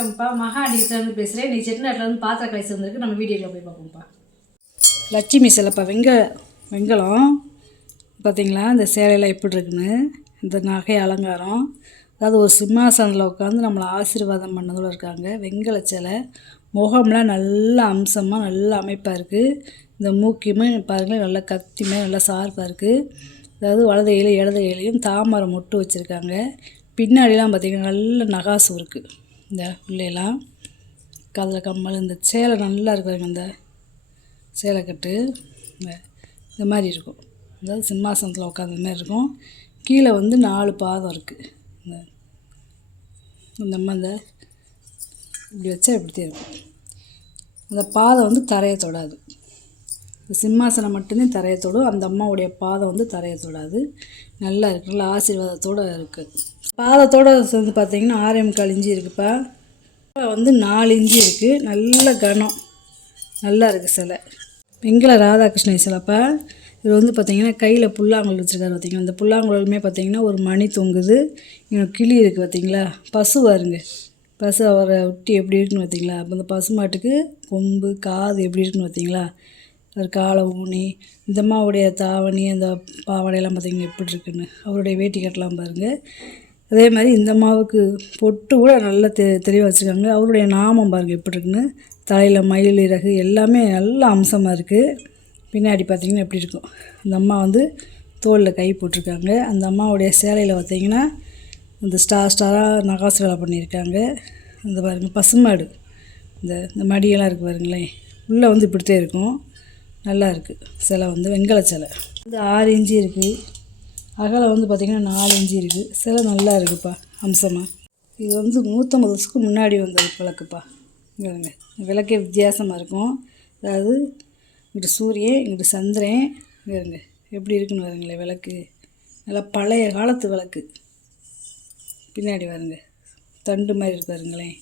வணக்கம்ப்பா, மகா டிஜிட்டல்னு பேசுகிறேன். நீ செட்டிநாட்டிலேருந்து பாத்திரம் கழிச்சு வந்திருக்கு. நம்ம வீடியோவில் போய் பார்ப்போம்ப்பா. லட்சுமி சிலைப்பா வெங்கலம் பார்த்தீங்களா? இந்த சேலையெல்லாம் எப்படி இருக்குன்னு, இந்த நகை அலங்காரம், அதாவது ஒரு சிம்மாசனத்தில் உட்காந்து நம்மளை ஆசீர்வாதம் பண்ணதோடு இருக்காங்க. வெங்கல சிலை, முகம்லாம் நல்ல அம்சமாக நல்ல அமைப்பாக இருக்குது. இந்த மூக்கியுமே பாருங்களேன், நல்லா கத்தியுமே நல்லா சார்பாக இருக்குது. அதாவது வலது கையிலும் இடது கையிலையும் தாமரை மொட்டு வச்சுருக்காங்க. பின்னாடிலாம் பார்த்திங்கன்னா நல்ல நகாசு இருக்குது. இந்த உள்ளேலாம் காதில் கம்மல், இந்த சேலை நல்லா இருக்குதுங்க. இந்த சேலைக்கட்டு இந்த மாதிரி இருக்கும். அதாவது சிம்மாசனத்தில் உட்காந்த மாதிரி இருக்கும். கீழே வந்து 4 பாதம் இருக்குது. இந்த இந்த இப்படி வச்சா இப்படித்தான் இருக்கும். அந்த பாதம் வந்து தரையை தொடாது. சிம்மாசனம் மட்டும்தான் தரையை தொடும். அந்த அம்மாவுடைய பாதம் வந்து தரையை தொடாது. நல்லா இருக்குது, நல்லா ஆசீர்வாதத்தோடு இருக்குது. பாதத்தோடு சேர்ந்து பார்த்தீங்கன்னா 6.25 இன்ச்சு இருக்குப்பா. வந்து 4 இன்ச்சு இருக்குது. நல்ல கனம், நல்லா இருக்குது சிலை. வெங்கல ராதாகிருஷ்ணன் சிலைப்பா. இது வந்து பார்த்திங்கன்னா கையில் புல்லாங்குழல் வச்சுருக்காரு. பார்த்திங்கன்னா அந்த புல்லாங்குழலுமே பார்த்திங்கன்னா ஒரு மணி தொங்குது. இன்னும் கிளி இருக்குது பார்த்திங்களா? பசு பாருங்க, பசு அவரை ஒட்டி எப்படி இருக்குன்னு பார்த்திங்களா? அப்போ அந்த பசு மாட்டுக்கு கொம்பு காது எப்படி இருக்குன்னு பார்த்திங்களா? அவர் காலை ஊனி, இந்த அம்மாவுடைய தாவணி அந்த பாவாடையெல்லாம் பார்த்திங்கன்னா எப்படி இருக்குன்னு, அவருடைய வேட்டி கட்டலாம் பாருங்கள். அதே மாதிரி இந்த அம்மாவுக்கு பொட்டு கூட நல்லா தெளிவாக வச்சுருக்காங்க. அவருடைய நாமம் பாருங்கள் எப்படி இருக்குன்னு. தலையில் மயில் இறகு எல்லாமே நல்ல அம்சமாக இருக்குது. பின்னாடி பார்த்திங்கன்னா எப்படி இருக்கும். அந்த அம்மா வந்து தோளில் கை போட்டிருக்காங்க. அந்த அம்மாவுடைய சேலையில் பார்த்திங்கன்னா இந்த ஸ்டாராக நகாசு வேலை பண்ணியிருக்காங்க. அந்த பாருங்கள் பசுமாடு, இந்த மடியெல்லாம் இருக்குது பாருங்களேன். உள்ளே வந்து இப்படித்தான் இருக்கும். நல்லா இருக்குது சிலை. வந்து வெங்கல சிலை வந்து 6 இன்ச்சு இருக்குது. அகலம் வந்து பார்த்திங்கன்னா 4 இன்ச்சு இருக்குது. சிலை நல்லா இருக்குதுப்பா அம்சமாக. இது வந்து 150 வருஷத்துக்கு முன்னாடி வந்த விளக்குப்பா. இங்கே விளக்கே வித்தியாசமாக இருக்கும். அதாவது இங்கிட்டு சூரியன், இங்கிட்டு சந்திரன். இங்கே எப்படி இருக்குன்னு வருங்களேன். விளக்கு நல்லா பழைய காலத்து விளக்கு. பின்னாடி வருங்க தண்டு மாதிரி இருக்கு பாருங்களேன்.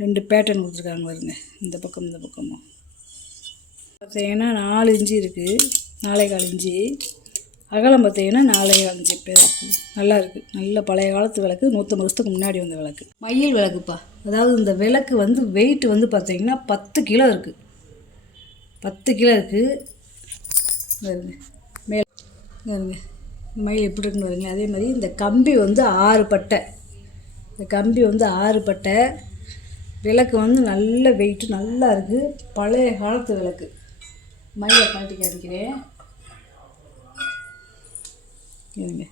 2 பேட்டர்ன் கொடுத்துருக்காங்க பாருங்க, இந்த பக்கம் இந்த பக்கமும். பார்த்தீங்கன்னா 4 இன்ச்சு இருக்குது, 4.25 இன்ச்சு. அகலம் பார்த்தீங்கன்னா 4.25 இன்ச்சு இருக்குது. நல்லா இருக்குது. நல்ல பழைய காலத்து விளக்கு, 150 வருஷத்துக்கு முன்னாடி வந்த விளக்கு. மயில் விளக்குப்பா. அதாவது இந்த விளக்கு வந்து வெயிட் வந்து பார்த்தீங்கன்னா 10 கிலோ இருக்குது. 10 கிலோ இருக்குது. வருங்க மேலே வருங்க மயில் எப்படி இருக்குன்னு வருங்க. அதே மாதிரி இந்த கம்பி வந்து 6 பட்டை. இந்த கம்பி வந்து 6 பட்டை. விளக்கு வந்து நல்ல வெயிட்டு நல்லா இருக்குது. பழைய காலத்து விளக்கு. மயிலை காட்டி காமிக்கிறேன். இருங்க,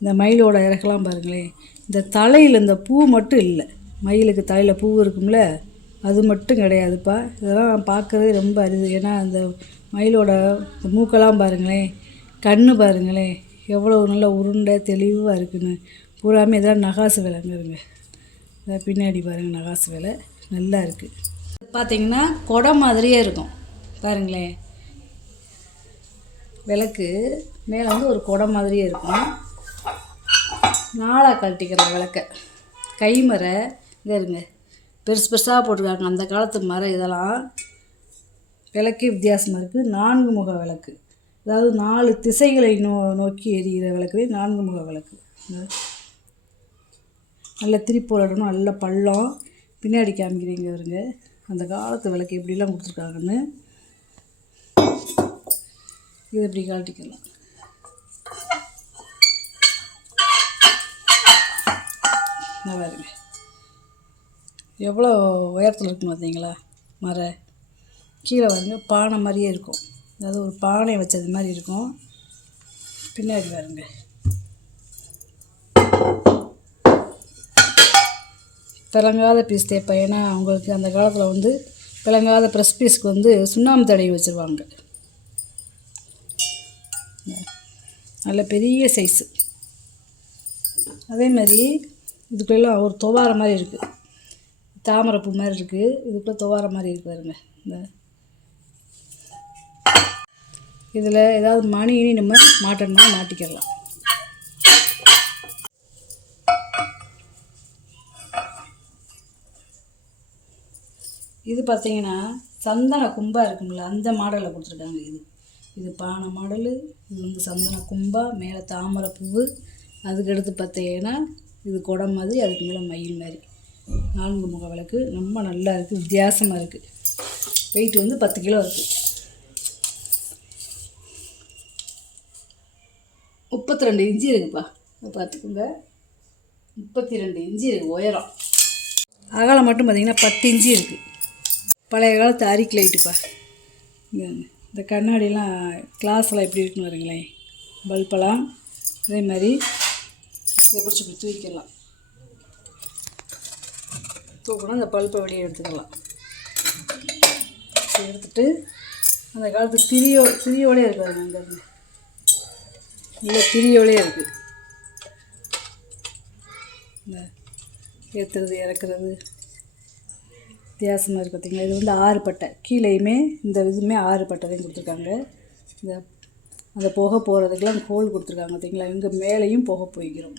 இந்த மயிலோட இறக்கலாம் பாருங்களேன். இந்த தலையில் இந்த பூ மட்டும் இல்லை. மயிலுக்கு தலையில் பூ இருக்கும்ல, அது மட்டும் கிடையாதுப்பா. இதெல்லாம் பார்க்கறதே ரொம்ப அரிது. ஏன்னா அந்த மயிலோட மூக்கெல்லாம் பாருங்களேன், கண்ணு பாருங்களேன், எவ்வளோ நல்லா உருண்டை தெளிவாக இருக்குன்னு. பூராமே இதெல்லாம் நகாசு விலைங்கிறங்க. பின்னாடி பாருங்கள் நகாசு விலை நல்லா இருக்குது. பார்த்திங்கன்னா குடம் மாதிரியே இருக்கும் பாருங்களேன். விளக்கு மேலே வந்து ஒரு குடம் மாதிரியே இருக்கும். நாளாக கழட்டிக்கிற விளக்க கைமரை இங்கே இருங்க, பெருசு பெருசாக போட்டிருக்காங்க. அந்த காலத்து மரம் இதெல்லாம். விளக்கே வித்தியாசமாக இருக்குது. 4 முக விளக்கு. அதாவது 4 திசைகளை நோக்கி எரிகிற விளக்கு 4 முக விளக்கு. நல்ல திருப்போடணும், நல்ல பள்ளம். பின்னாடி காமிக்கிறீங்க வருங்க அந்த காலத்து விளக்கு எப்படிலாம் கொடுத்துருக்காங்கன்னு. இது எப்படி காட்டிக்கலாம். நல்லா இருக்கு. எவ்வளோ உயரத்தில் இருக்குன்னு பார்த்தீங்களா? மரம் கீழே வருங்க பானை மாதிரியே இருக்கும். அதாவது ஒரு பானை வச்சது மாதிரி இருக்கும். பின்னாடி வருங்க பிளங்காத பீஸ் தேய்ப்பேன். ஏன்னா அவங்களுக்கு அந்த காலத்தில் வந்து பிளங்காத ப்ரெஸ் பீஸ்க்கு வந்து சுண்ணாம்பு தடவி வச்சுருவாங்க. நல்ல பெரிய சைஸு. அதே மாதிரி இதுக்குள்ளெல்லாம் ஒரு துவார மாதிரி இருக்குது. தாமரைப்பூ மாதிரி இருக்குது. இதுக்குள்ளே துவார மாதிரி இருக்குது பாருங்க. இந்த இதில் ஏதாவது மணி நம்ம மாட்டணும்னா மாட்டிக்கிடலாம். இது பார்த்திங்கன்னா சந்தன கும்பா இருக்கும்ல, அந்த மாடலில் கொடுத்துருக்காங்க. இது பானை மாடலு. இது வந்து சந்தன கும்பா, மேலே தாமரை பூவு. அதுக்கடுத்து பார்த்தீங்கன்னா இது குடம் மாதிரி, அதுக்கு மேலே மயில் மாதிரி. 4 முக விளக்கு ரொம்ப நல்லா இருக்குது, வித்தியாசமாக இருக்குது. வெயிட் வந்து 10 கிலோ இருக்குது. 32 இன்ச்சு இருக்குப்பா, பார்த்துக்கோங்க. 32 இன்ச்சு இருக்குது உயரம். அகலம் மட்டும் பார்த்திங்கன்னா 10 இன்ச்சு இருக்குது. பழைய காலத்து அரிக்கு லைட்டுப்பா. இந்த கண்ணாடிலாம் கிளாஸ்லாம் எப்படி இருக்குன்னு வருங்களேன், பல்பெல்லாம் அதே மாதிரி இதை பிடிச்சி இப்படி தூக்கிடலாம். தூக்கணும், இந்த பல்பை வெளியே எடுத்துக்கலாம். எடுத்துகிட்டு அந்த காலத்து திரியோடே இருக்காது, அங்கேருந்து இல்லை திரியோடே இருக்குது. இந்த ஏற்றுறது இறக்குறது வித்தியாசமாக இருக்குது பார்த்திங்களா. இது வந்து 6 பட்டை, கீழேயுமே இந்த இதுவுமே 6 பட்டையும் கொடுத்துருக்காங்க. இந்த அந்த புகை போகிறதுக்கெலாம் ஹோல் கொடுத்துருக்காங்க பார்த்திங்களா. இங்கே மேலேயும் புகை போய்க்கிறோம்.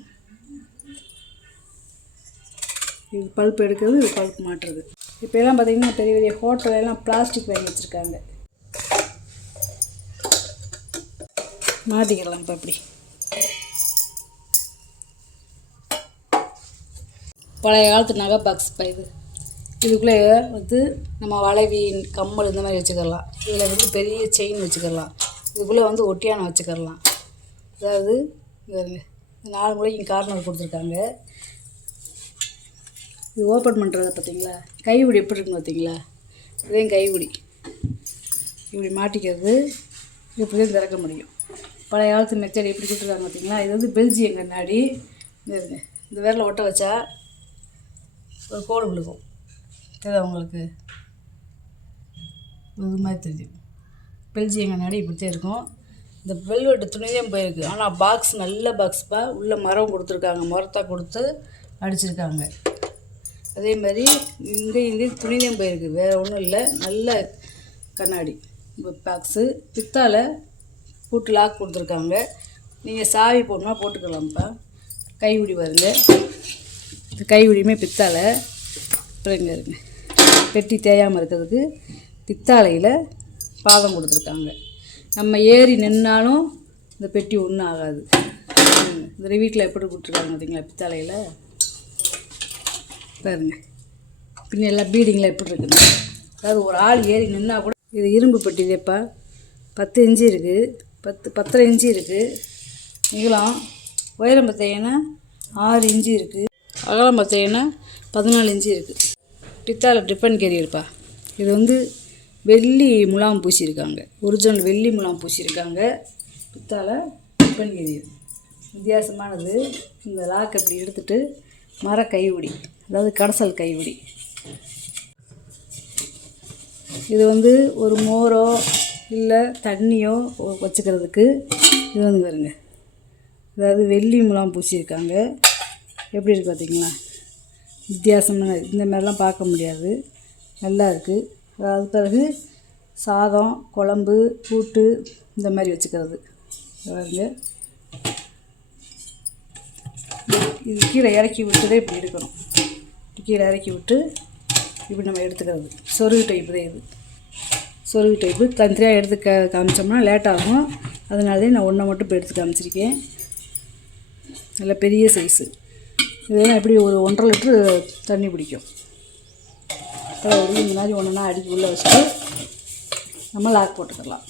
இது பல்ப் எடுக்கிறது, இது பல்ப் மாட்டுறது. இப்போலாம் பார்த்திங்கன்னா பெரிய பெரிய ஹோட்டலெல்லாம் பிளாஸ்டிக் வாங்கி வச்சுருக்காங்க. மாட்டிக்கலாம் இப்போ அப்படி. பழைய காலத்து நகை பாக்ஸ் இப்போ இதுக்குள்ளே வந்து நம்ம வளைவி கம்மல் இந்த மாதிரி வச்சுக்கலாம். இதில் வந்து பெரிய செயின் வச்சுக்கலாம். இதுக்குள்ளே வந்து ஒட்டியானம் வச்சுக்கலாம். அதாவது இந்த 4 மூலைக்கும் கார்னர் கொடுத்துருக்காங்க. இது ஓப்பன் பண்ணுறத பார்த்தீங்களா, கைப்பிடி எப்படி இருக்குன்னு பார்த்தீங்களா, இதையும் கைப்பிடி இப்படி மாட்டிக்கிறது, இப்படிதான் திறக்க முடியும். பழைய காலத்து மெத்தட் எப்படி கொடுத்துருக்காங்க பார்த்தீங்களா. இது வந்து பெல்ஜியம் கண்ணாடி. இந்த விரலை ஒட்ட வச்சா ஒரு கோடு விழுகும், தெரியுதா உங்களுக்கு, இது மாதிரி தெரியும். பெல்ஜியம் கண்ணாடி இப்படித்தான் இருக்கும். இந்த வெல்வெட்டு துணிதான் போயிருக்கு, ஆனால் பாக்ஸ் நல்ல பாக்ஸ்ப்பா. உள்ள மரம் கொடுத்துருக்காங்க, மரத்தை கொடுத்து அடிச்சிருக்காங்க. அதே மாதிரி இங்கேயும் துணிதான் போயிருக்கு, வேறு ஒன்றும் இல்லை. நல்ல கண்ணாடி பாக்ஸு. பித்தால பூட்டு லாக் கொடுத்துருக்காங்க. நீங்கள் சாவி போடணுன்னா போட்டுக்கலாம்ப்பா. கைப்பிடி பாருங்க, இந்த கைப்பிடியுமே பித்தாலை. அப்புறம் இங்கே இருங்க, பெட்டி தேயாமல் இருக்கிறதுக்கு பித்தாளையில் பாதம் கொடுத்துருக்காங்க. நம்ம ஏறி நின்னாலும் இந்த பெட்டி ஒன்றும் ஆகாது. இந்த வீட்டில் எப்படி கொடுத்துருக்காங்க பார்த்தீங்களா பித்தாளையில் பாருங்க. பின்ன எல்லாம் பீடிங்கில் எப்படி இருக்குது, அதாவது ஒரு ஆள் ஏறி நின்னா கூட. இது இரும்பு பெட்டி இதேப்பா. 10 இன்ச்சு இருக்குது, 10.5 இன்ச்சு இருக்குது. நீளம் உயரம் பார்த்தீங்கன்னா 6 இன்ச்சு இருக்குது. அகலம் பார்த்தீங்கன்னா 14 இன்ச்சு இருக்குது. பித்தாளை டிஃபன் கேரியர்ப்பா. இது வந்து வெள்ளி முலாம் பூசியிருக்காங்க, ஒரிஜினல் வெள்ளி முலாம் பூசியிருக்காங்க. பித்தாளை டிஃபன் கேரியர் வித்தியாசமானது. இந்த லாக் அப்படி எடுத்துகிட்டு மர கைவிடி, அதாவது கடைசல் கைவிடி. இது வந்து ஒரு மோரோ இல்லை தண்ணியோ வச்சுக்கிறதுக்கு. இது வந்து பாருங்க, அதாவது வெள்ளி முலாம் பூசியிருக்காங்க. எப்படி இருக்குது பார்த்தீங்களா, வித்தியாசமான. இந்த மாதிரிலாம் பார்க்க முடியாது, நல்லா இருக்குது. அது பிறகு சாதம், குழம்பு, கூட்டு இந்த மாதிரி வச்சுக்கிறது பாருங்க. இது கீழே இறக்கி விட்டுதே இப்படி எடுக்கணும். கீழே இறக்கி விட்டு இப்படி நம்ம எடுத்துக்கிறது. சொருகு டைப்பு தான் இது, சொருகு டைப்பு. தனித்தனியாக எடுத்து காமிச்சோம்னா லேட் ஆகும். அதனால நான் ஒன்றை மட்டும் இப்போ எடுத்து காமிச்சிருக்கேன். நல்ல பெரிய சைஸு. இதெல்லாம் எப்படி ஒரு 1.5 லிட்ரு தண்ணி பிடிக்கும். இந்த மாதிரி ஒன்றுனா அடிக்கி உள்ளே வச்சுட்டு நம்ம லாக் போட்டுக்கலாம்.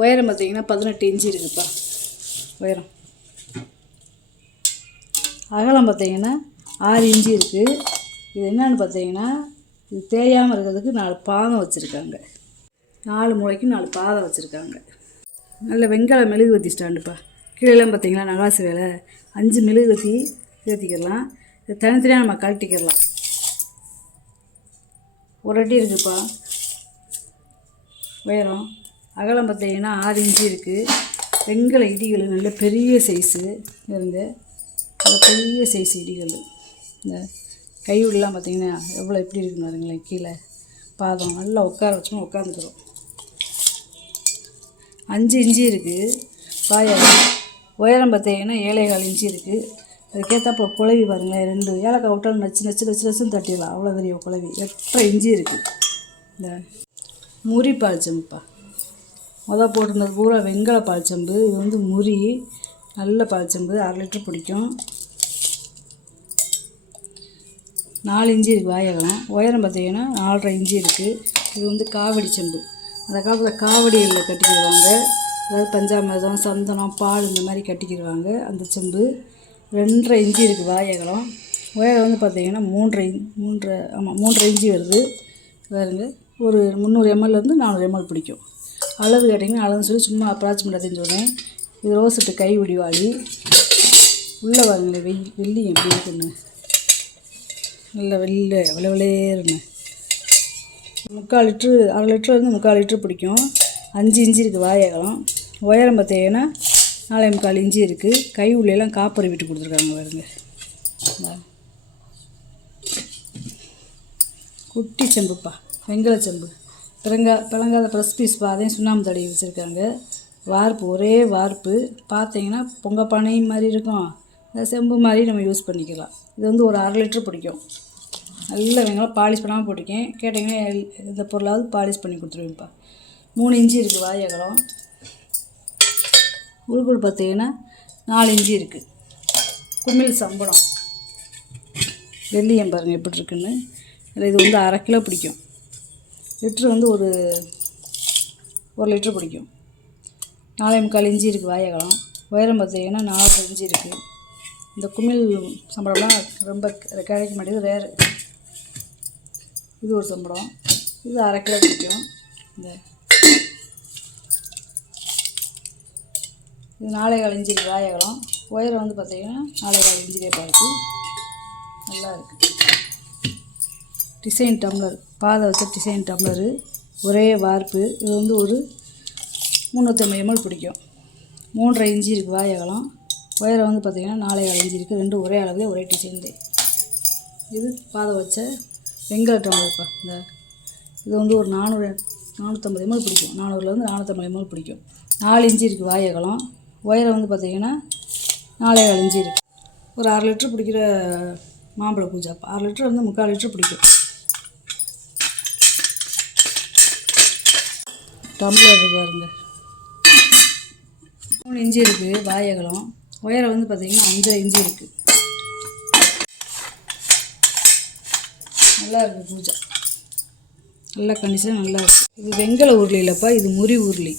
உயரம் பார்த்தீங்கன்னா 18 இன்ச்சு இருக்குதுப்பா உயரம். அகலம் பார்த்தீங்கன்னா 6 இன்ச்சு இருக்குது. இது என்னன்னு பார்த்தீங்கன்னா, இது தேயாமல் இருக்கிறதுக்கு 4 பாதம் வச்சுருக்காங்க. 4 மூலைக்கும் 4 பாதம் வச்சுருக்காங்க. நல்ல வெங்காய மெழுகுவத்தி ஸ்டாண்டுப்பா. கீழெல்லாம் பார்த்தீங்கன்னா நகாசு வேலை. 5 மெழுகுவத்தி ஏற்றிக்கிடலாம். இது தனித்தனியாக நம்ம கழட்டிக்கிடலாம். ஒரு அடி இருக்குதுப்பா உயரம். அகலம் பார்த்தீங்கன்னா 6 இன்ச்சு இருக்குது. வெங்கல இடிகள் நல்ல பெரிய சைஸு இருந்து, நல்ல பெரிய சைஸ் இடிகள். இந்த கைவிடலாம் பார்த்தீங்கன்னா எவ்வளோ எப்படி இருக்குன்னு பாருங்களேன். கீழே பாதம் நல்லா உட்கார வச்சோம், உட்காந்துக்கிறோம். 5 இன்ச்சு இருக்குது பாயம். உயரம் பார்த்தீங்கன்னா 7.25 இன்ச்சு இருக்குது. அதுக்கேற்றாப்போ குழவி பாருங்களேன். 2 ஏலக்காய் விட்டாலும் நச்சுன்னு தட்டிடலாம், அவ்வளோ பெரிய குழவி. 8.5 இன்ச்சு இருக்குது. இந்த முறி பாய்ச்சம்ப்பா. போட்டிருந்தது பூரா வெங்கல பால்ச்சம்பு. இது வந்து முறி, நல்ல பால்ச்சம்பு, 1/2 லிட்டர் பிடிக்கும். 4 இன்ச்சு இருக்குது வாயகம். உயரம் பார்த்திங்கன்னா 4.5 இன்ச்சு இருக்குது. இது வந்து காவடி செம்பு. அந்த காலத்தில் காவடிகளில் கட்டிக்கிடுவாங்க. அதாவது பஞ்சாமிர்தம், சந்தனம், பால் இந்த மாதிரி கட்டிக்கிடுவாங்க. அந்த செம்பு 2.5 இன்ச்சு இருக்குது வாயகம். உயரம் வந்து பார்த்திங்கன்னா 3.5 இன்ச்சு வருது. பாருங்க, ஒரு 300 ml 400 ml பிடிக்கும். அளவு கேட்டிங்கன்னா அளவுன்னு சொல்லி சும்மா அப்ராக்சிமேட்டாக சொல்கிறேன். இது ரோஸ்ட்டு கை வடிவாளி. உள்ளே பாருங்களேன் வெள்ளி எப்படி இருக்குன்னு, நல்ல வெள்ளையேறுன்னு. 3/4 லிட்ரு, 1/2 லிட்டர் 3/4 லிட்ரு பிடிக்கும். 5 இன்ச்சு இருக்குது வாயகம். உயரம் பார்த்தீங்கன்னா 4.25 இன்ச்சு இருக்குது. கை உள்ளெல்லாம் காப்பர் விட்டு கொடுத்துருக்காங்க பாருங்க. குட்டி செம்புப்பா, வெங்கல செம்பு. பிளங்காத ப்ரெஸ் பீஸ்ப்பா, அதையும் சுண்ணாம்பு தடவி வச்சுருக்காங்க. வார்ப்பு, ஒரே வார்ப்பு. பார்த்தீங்கன்னா பொங்கப்பானை மாதிரி இருக்கும். அந்த செம்பு மாதிரி நம்ம யூஸ் பண்ணிக்கலாம். இது வந்து ஒரு 1/2 லிட்டர் பிடிக்கும். நல்ல வெங்காயம் பாலிஷ் பண்ணாமல் போட்டிருக்கேன். கேட்டிங்கன்னா இந்த பொருளாவது பாலிஷ் பண்ணி கொடுத்துருவேன்ப்பா. 3 இன்ச்சு இருக்குது வாயகம். உள்கூடு பார்த்தீங்கன்னா 4 இன்ச்சு இருக்குது. குமிழ் சம்பளம் வெள்ளியம் பாருங்கள் எப்படி இருக்குன்னு. இல்லை இது வந்து 1/2 கிலோ பிடிக்கும். லிட்ரு வந்து ஒரு 1 லிட்ரு பிடிக்கும். 4.25 இன்ச்சு இருக்குது வாயகம். உயரம் பார்த்தீங்கன்னா 4 இன்ச்சு இருக்குது. இந்த குமிழ் சம்பளம்லாம் ரொம்ப கிடைக்க மாட்டேங்குது, ரேரு. இது ஒரு சம்பளம். இது 1/2 கிலோ பிடிக்கும். இது 4.25 இன்ச்சு இருக்குது வாயகம். உயரம் வந்து பார்த்திங்கன்னா 4.25 இன்ச்சு இருக்குது. நல்லா இருக்குது. டிசைன் டம்ளர், பாதை வச்ச டிசைன் டம்ளரு, ஒரே வார்ப்பு. இது வந்து ஒரு 350 ml பிடிக்கும். 3.5 இன்ச்சு இருக்குது வாயகம். உயரம் வந்து பார்த்திங்கன்னா 4.25 இன்ச்சு இருக்குது. ரெண்டும் ஒரே அளவு, ஒரே டிசைன் தான். இது பாதை வச்ச வெங்கல டம்ளர்ப்பா. இது வந்து ஒரு 450 ml பிடிக்கும். 400 450 ml பிடிக்கும். 4 இன்ச்சு இருக்குது வாயகம். உயரம் வந்து பார்த்திங்கன்னா 4.25 இன்ச்சு இருக்குது. ஒரு 1/2 லிட்ரு பிடிக்கிற மாம்பழ பூஜாப்பா. 1/2 லிட்டர் வந்து 3/4 லிட்ரு பிடிக்கும். டம்ளர் பாருங்க, 3 இன்ச்சு இருக்குது வாயகம். உயரம் வந்து பார்த்திங்கன்னா 5.5 இன்ச்சு இருக்குது. நல்லா இருக்குது பூஜா, நல்ல கண்டிஷன், நல்லா இருக்குது. இது வெங்கல உருளி இல்லைப்பா, இது முறி உருளி.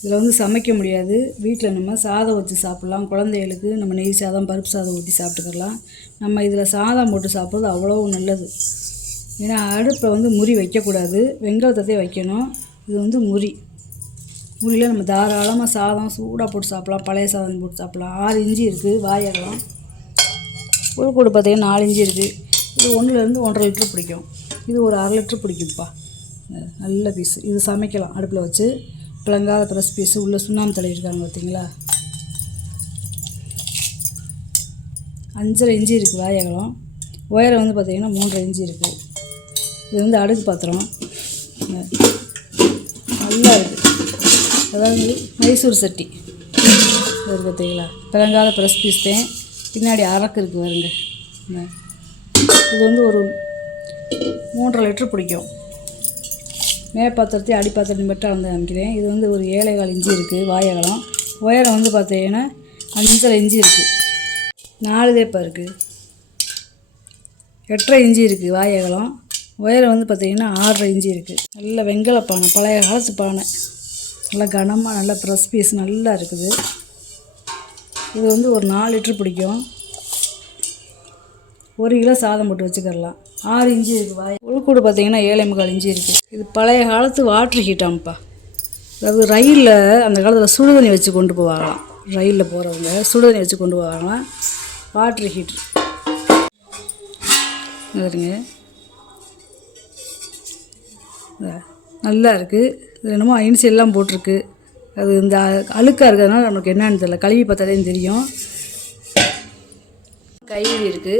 இதில் வந்து சமைக்க முடியாது. வீட்டில் நம்ம சாதம் வச்சு சாப்பிட்லாம். குழந்தைகளுக்கு நம்ம நெய் சாதம், பருப்பு சாதம் ஊற்றி சாப்பிட்டுக்கலாம். நம்ம இதில் சாதம் போட்டு சாப்பிட்றது அவ்வளோ நல்லது. ஏன்னா அடுப்பில் வந்து முறி வைக்கக்கூடாது, வெங்கலத்தை வைக்கணும். இது வந்து முறியில் நம்ம தாராளமாக சாதம் சூடாக போட்டு சாப்பிட்லாம், பழைய சாதம் போட்டு சாப்பிட்லாம். 6 இன்ச்சு இருக்குது வாயகம். உள்கூடு பார்த்திங்கன்னா 4 இன்ச்சு இருக்குது. இது 1 1/2 லிட்டர் பிடிக்கும். இது ஒரு 1/2 லிட்டர் பிடிக்கும்ப்பா. நல்ல பீஸு. இது சமைக்கலாம் அடுப்பில் வச்சு. பிளங்காத ப்ரெஸ் பீஸு, உள்ளே சுண்ணாம்பு தடவிருக்காங்க பார்த்தீங்களா. 5.5 இன்ச்சு இருக்குது வாயகம். உயரம் வந்து பார்த்திங்கன்னா 3.5 இன்ச்சு இருக்குது. இது வந்து அடுக்கு பாத்திரம், நல்லா இருக்குது. அதாவது மைசூர் சட்டி அது பார்த்தீங்களா. பிளங்காத ப்ரெஸ் பீஸ் தான். பின்னாடி அரக்கு இருக்குது வருங்க. இது வந்து ஒரு 3.5 லிட்டர் பிடிக்கும். மேற்பாத்திரத்தையும் அடிப்பாத்திரத்தையும் மட்டும் வந்து காமிக்கிறேன். இது வந்து ஒரு 7.25 இன்ச்சு இருக்குது வாயகம். உயரம் வந்து பார்த்தீங்கன்னா 5.5 இன்ச்சு இருக்குது. 4 தேப்பா இருக்குது. 8.5 இன்ச்சு இருக்குது வாயகம். உயரம் வந்து பார்த்திங்கன்னா 6.5 இன்ச்சு இருக்குது. நல்ல வெங்கல பானை, பழைய காலத்து பானை, நல்லா கனமாக, நல்லா ப்ரெஸ் பீஸ் நல்லா இருக்குது. இது வந்து ஒரு 4 லிட்டர் பிடிக்கும். 1 கிலோ சாதம் போட்டு வச்சுக்கலாம். 6 இன்ச்சு இருக்குது வாய். உள்கூடு பார்த்திங்கன்னா 7.25 இன்ச்சு இருக்குது. இது பழைய காலத்து வாட்ரு ஹீட்டாம்ப்பா. அதாவது ரயிலில் அந்த காலத்தில் சுடுதண்ணி வச்சு கொண்டு போவாங்களாம். ரயிலில் போகிறவங்க சுடுதண்ணி வச்சு கொண்டு போவாங்களாம். வாட்ரு ஹீட்ரு பாருங்க, நல்லா இருக்குது. இது என்னமோ ஐன்ஸ் எல்லாம் போட்டிருக்கு. அது இந்த அழுக்காக இருக்கிறதுனால நமக்கு என்னன்னு தெரியல, கழுவி பார்த்தாலே தெரியும். கைவி இருக்குது,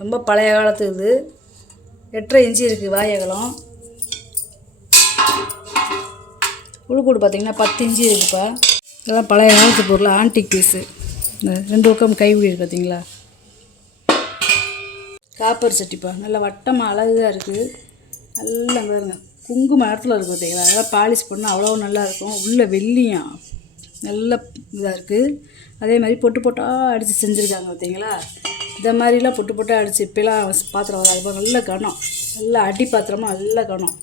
ரொம்ப பழைய காலத்து. இது 8.5 இன்ச்சு இருக்குது வாயகம். உள்கூடு பார்த்திங்கன்னா 10 இன்ச்சு இருக்குப்பா. இதெல்லாம் பழைய காலத்து பொருள், ஆன்டிக் பீஸு. இந்த 2 பக்கம் கைவிடி இருக்குது பார்த்தீங்களா. காப்பர் சட்டிப்பா, நல்லா வட்டமாக அழகாக இருக்குது. நல்லா பாருங்க, குங்கும இடத்துல இருக்கும் பார்த்தீங்களா, அதெல்லாம் பாலிஷ் பண்ணால் அவ்வளோ நல்லாயிருக்கும். உள்ளே வெள்ளியும் நல்ல இதாக இருக்குது. அதே மாதிரி பொட்டு பொட்டாக அடித்து செஞ்சுருக்காங்க பார்த்தீங்களா. இந்த மாதிரிலாம் பொட்டு பொட்டாக அடித்து இப்போலாம் பாத்திரம் வராது. அது நல்ல கனம், நல்ல அடி பாத்திரமாக நல்ல கனம்.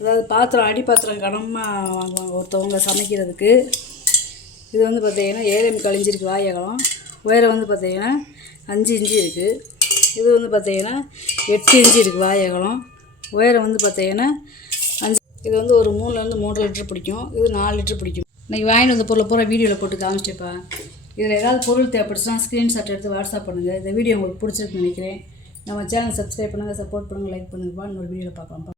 அதாவது பாத்திரம் அடி பாத்திரம் கனமாக வாங்குவாங்க ஒருத்தவங்க சமைக்கிறதுக்கு. இது வந்து பார்த்திங்கன்னா 7 இன்ச்சு இருக்குது வாய் அகலம். உயரம் வந்து பார்த்திங்கன்னா 5 இன்ச்சு இருக்குது. இது வந்து பார்த்திங்கன்னா 8 இன்ச்சு இருக்குது வாய் அகலம். உயரம் வந்து பார்த்திங்கன்னா 5. இது வந்து ஒரு 3லேருந்து 3.5 லிட்டர் பிடிக்கும். இது 4 லிட்டர் பிடிக்கும். இன்றைக்கி வாங்கிட்டு வந்த பொருளை பூரா வீடியோவில் போட்டு காமிச்சிட்டேப்பா. இதில் ஏதாவது பொருள் தேவைப்படுச்சுன்னா ஸ்க்ரீன்ஷாட் எடுத்து வாட்ஸ்அப் பண்ணுங்கள். இந்த வீடியோ உங்களுக்கு பிடிச்சிருக்குன்னு நினைக்கிறேன். நம்ம சேனல் சப்ஸ்கிரைப் பண்ணுங்கள், சப்போர்ட் பண்ணுங்கள், லைக் பண்ணுங்கப்பா. இன்னொரு வீடியோவில் பார்க்கலாம்ப்பா.